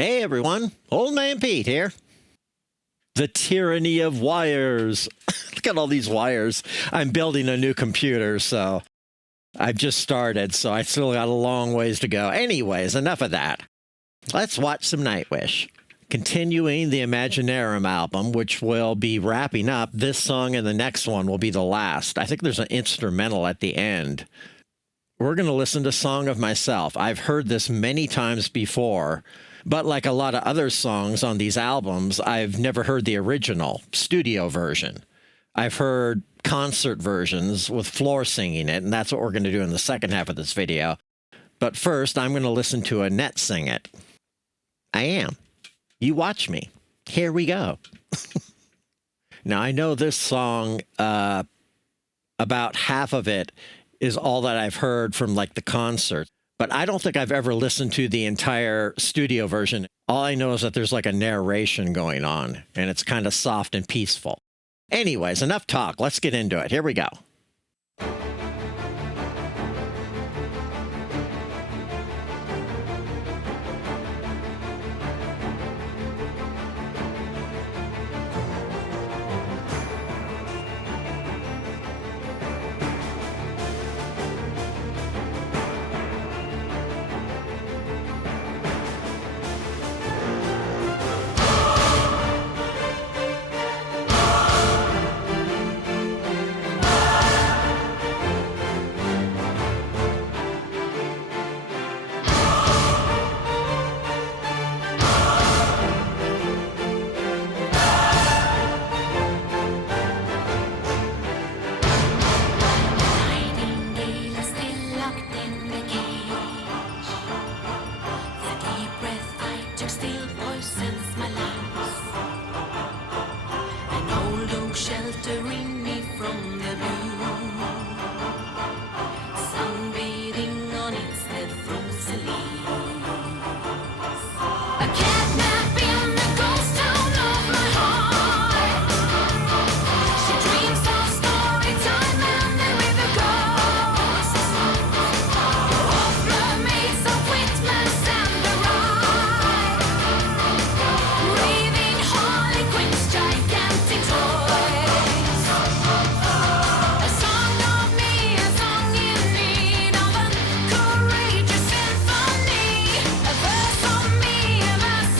Hey everyone, OldManPete here. The tyranny of wires. Look at all these wires. I'm building a new computer, so I've just started, so I still got a long ways to go. Anyways, enough of that. Let's watch some Nightwish. Continuing the Imaginaerum album, which will be wrapping up. This song and the next one will be the last. I think there's an instrumental at the end. We're going to listen to Song of Myself. I've heard this many times before, but like a lot of other songs on these albums, I've never heard the original studio version. I've heard concert versions with Floor singing it, and that's what we're going to do in the second half of this video. But first, I'm going to listen to Anette sing it. I am. You watch me. Here we go. Now, I know this song, about half of it is all that I've heard from like the concert, but I don't think I've ever listened to the entire studio version. All I know is that there's like a narration going on, and it's kind of soft and peaceful. Anyways, enough talk. Let's get into it. Here we go. Sheltering me from the blue, sunbathing on its dead frozen leaves. A catnap in the ghost town of my heart. She dreams of story time and the river goes. Of mermaids, of Whitman's and the rye. Raving harlequins, gigantic toys. A verse of me and myself.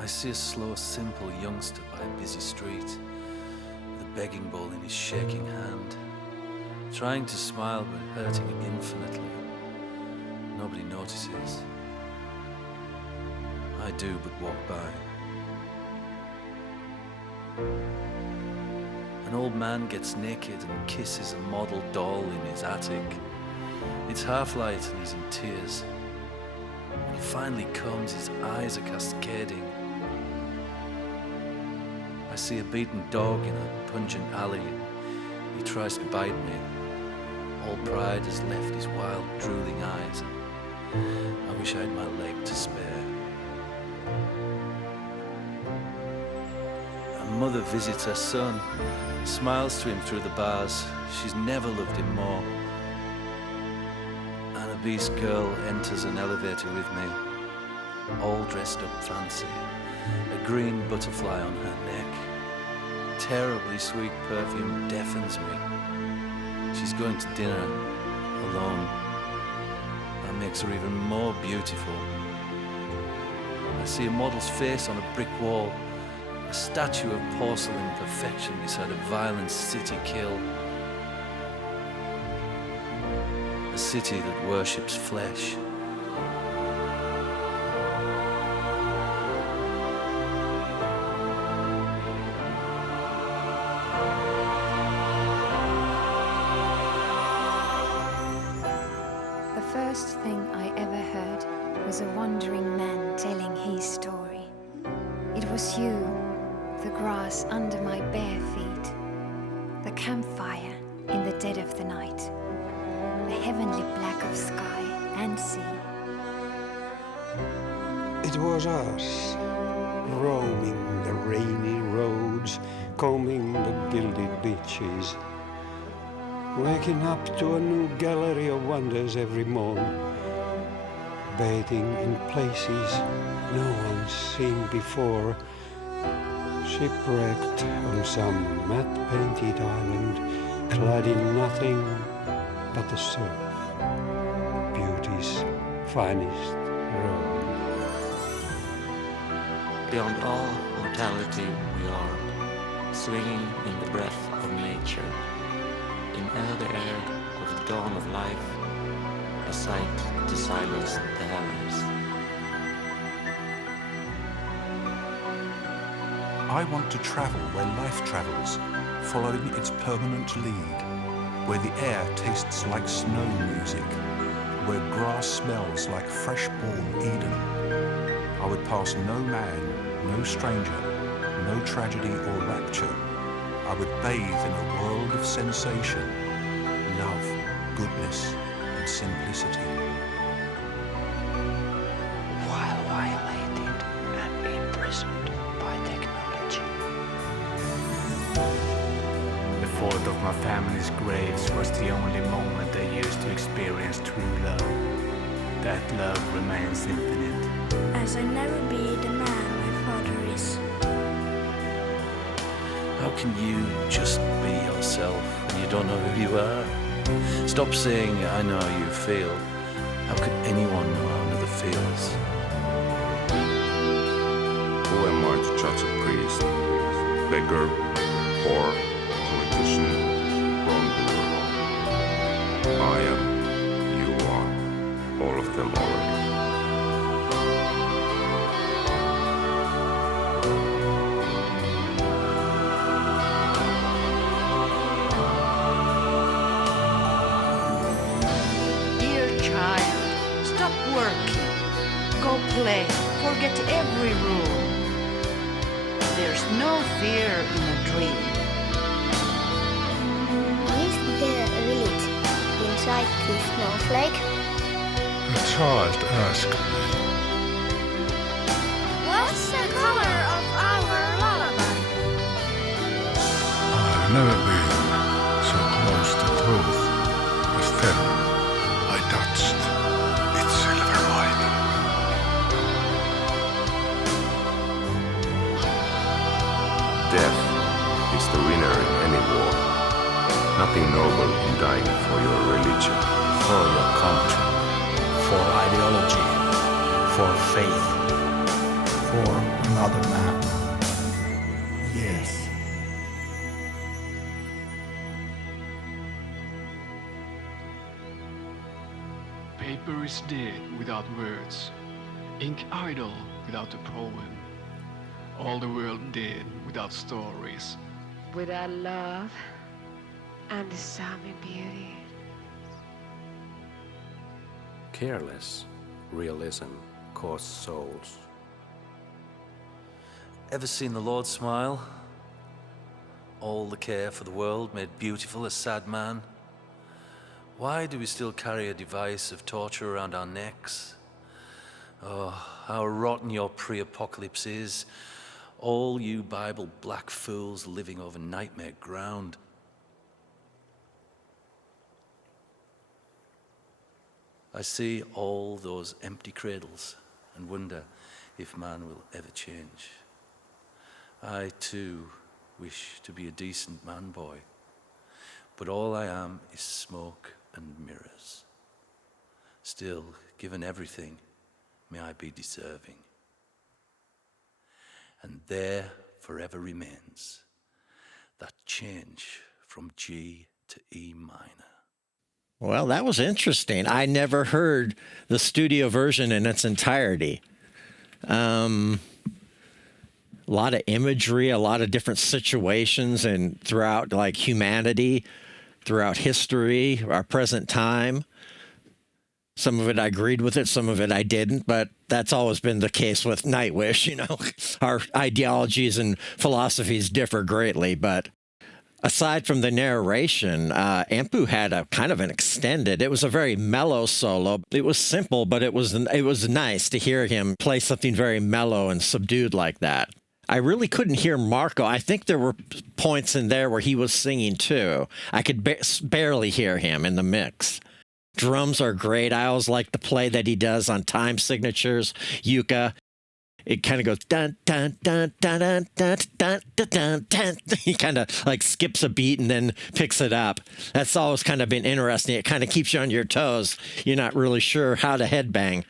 I see a slow, simple youngster by a busy street, with a begging bowl in his shaking hand, trying to smile but hurting infinitely. Nobody notices. I do but walk by. An old man gets naked and kisses a model doll in his attic. It's half light and he's in tears. When he finally comes, his eyes are cascading. I see a beaten dog in a pungent alley. He tries to bite me. All pride has left his wild, drooling eyes. I wish I had my leg to spare. A mother visits her son, smiles to him through the bars. She's never loved him more. An obese girl enters an elevator with me, all dressed up fancy, a green butterfly on her neck. Terribly sweet perfume deafens me. She's going to dinner alone. That makes her even more beautiful. I see a model's face on a brick wall, a statue of porcelain perfection beside a violent city kill. A city that worships flesh. The first thing I ever heard was a wandering man telling his story. It was you, the grass under my bare feet, the campfire in the dead of the night, the heavenly black of sky and sea. It was us, roaming the rainy roads, combing the gilded beaches, waking up to a new gallery of wonders every morn, bathing in places no one's seen before, shipwrecked on some matte-painted island, clad in nothing but the surf, beauty's finest road. Beyond all mortality we are, swinging in the breath of nature, in the air of the dawn of life, a sight to silence the heavens. I want to travel where life travels, following its permanent lead, where the air tastes like snow music, where grass smells like fresh-born Eden. I would pass no man, no stranger, no tragedy or rapture. I would bathe in a world of sensation, love, goodness, and simplicity. While violated and imprisoned by technology. The thought of my family's graves was the only moment I used to experience true love. That love remains infinite. As I never be the man my father is. How can you just be yourself when you don't know who you are? Stop saying, I know how you feel. How could anyone know how another feels? Who am I to judge a priest, beggar, poor, politician, wrongdoer? I am, you are, all of them already. Working, go play, forget every rule. There's no fear in a dream. Is there reality inside this snowflake? A child asked me. What's the color of our lullaby? I've never been so close to truth as then I touched its silver lining. Death is the winner in any war. Nothing noble in dying for your religion. For your country, for ideology, for faith, For when I another man. Yes. Paper is dead without words, ink idle without a poem, all the world dead without stories. Without love and the summer beauty. Careless realism costs souls. Ever seen the Lord smile? All the care for the world made beautiful a sad man. Why do we still carry a device of torture around our necks? Oh, how rotten your pre-apocalypse is. All you Bible black fools living over nightmare ground. I see all those empty cradles and wonder if man will ever change. I too wish to be a decent man boy, but all I am is smoke and mirrors. Still, given everything, may I be deserving. And there forever remains that change from G to E minor. Well, that was interesting. I never heard the studio version in its entirety. A lot of imagery, a lot of different situations, and throughout like humanity, throughout history, our present time. Some of it I agreed with it, some of it I didn't, but that's always been the case with Nightwish. You know, our ideologies and philosophies differ greatly, but aside from the narration, Ampu had a kind of an extended. It was a very mellow solo. It was simple, but it was nice to hear him play something very mellow and subdued like that. I really couldn't hear Marco. I think there were points in there where he was singing too. I could barely hear him in the mix. Drums are great. I always like the play that he does on time signatures, Yucca. It kind of goes dun dun dun dun dun dun dun dun dun dun. He kind of like skips a beat and then picks it up. That's always kind of been interesting. It kind of keeps you on your toes. You're not really sure how to headbang.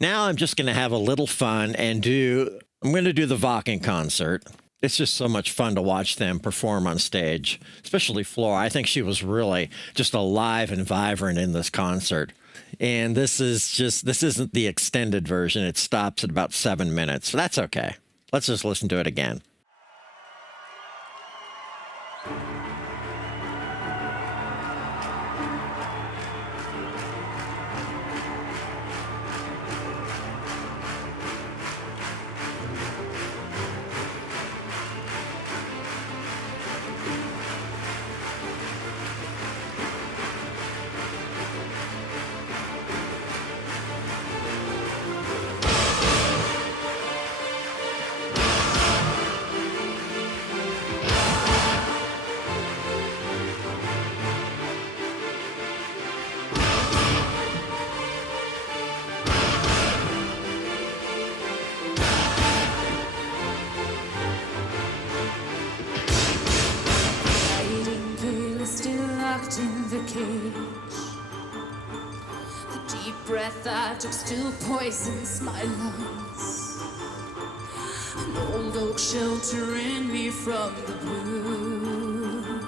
Now I'm just going to have a little fun and I'm going to do the Wacken concert. It's just so much fun to watch them perform on stage, especially Flora. I think she was really just alive and vibrant in this concert. And this isn't the extended version. It stops at about 7 minutes. So that's okay. Let's just listen to it again. That took still poisons my lungs. An old oak sheltering me from the blue,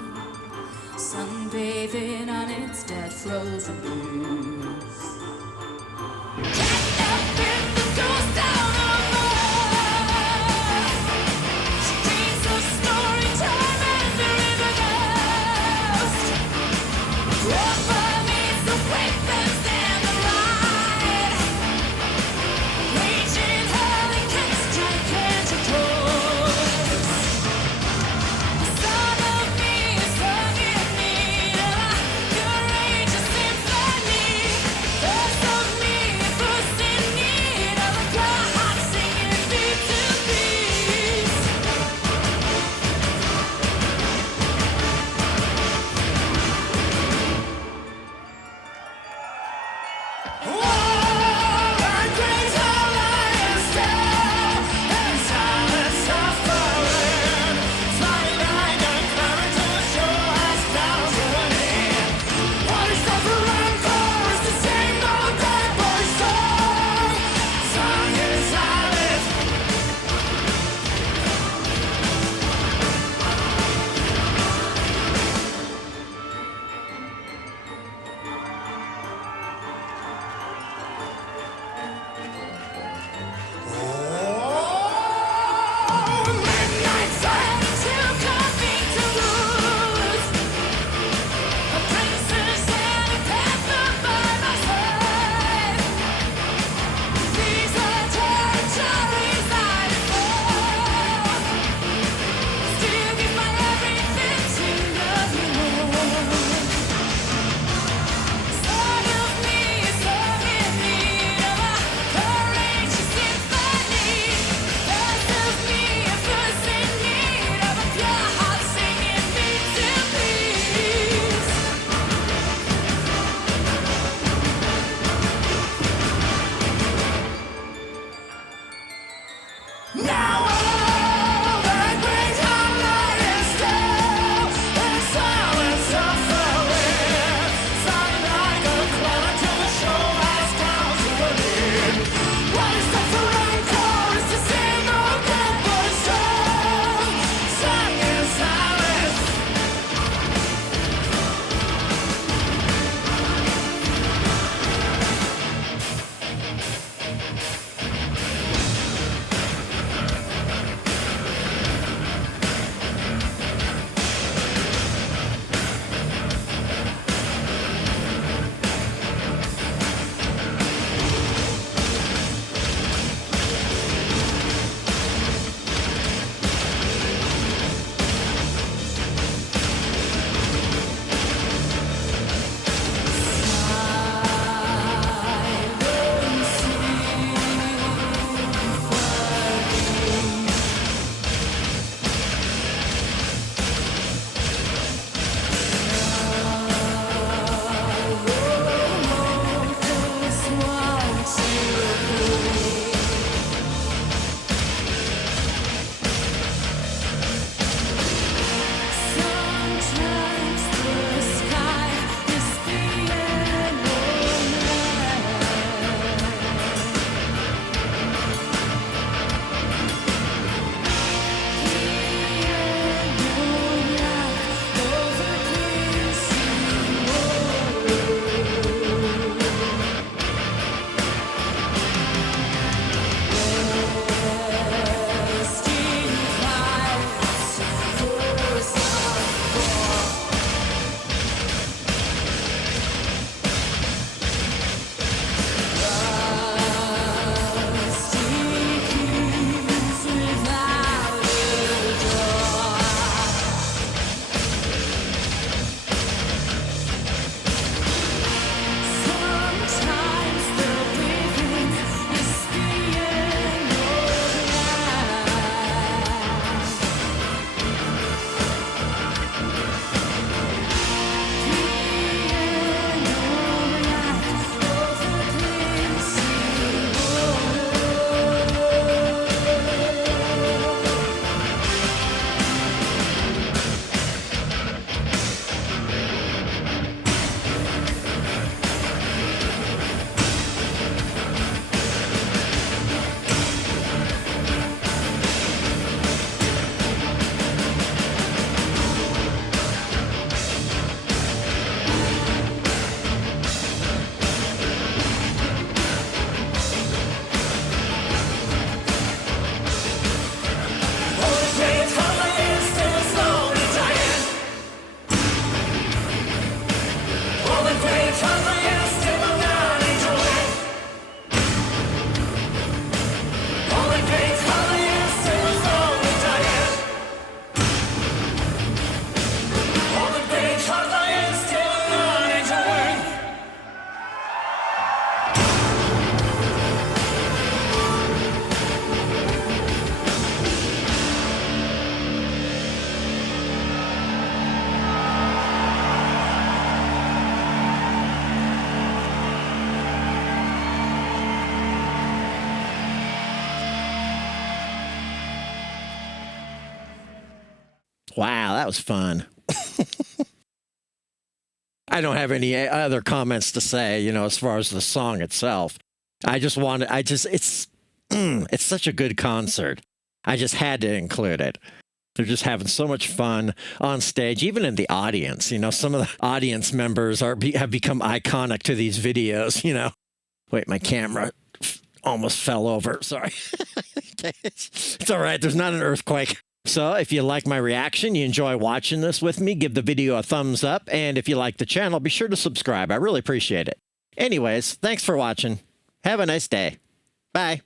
sunbathing on its dead frozen leaves. Get up in the ghost town of Earth. She dreams of story time and the river ghost. Grandpa needs the weapons and the ride. Raging hurricanes, gigantic roars. The son of me is hung in need of a courageous symphony. Wow, that was fun. I don't have any other comments to say, you know, as far as the song itself. It's such a good concert. I just had to include it. They're just having so much fun on stage, even in the audience. You know, some of the audience members have become iconic to these videos, you know. Wait, my camera almost fell over. Sorry. Okay, it's all right. There's not an earthquake. So if you like my reaction, you enjoy watching this with me, give the video a thumbs up. And if you like the channel, be sure to subscribe. I really appreciate it. Anyways, thanks for watching. Have a nice day. Bye.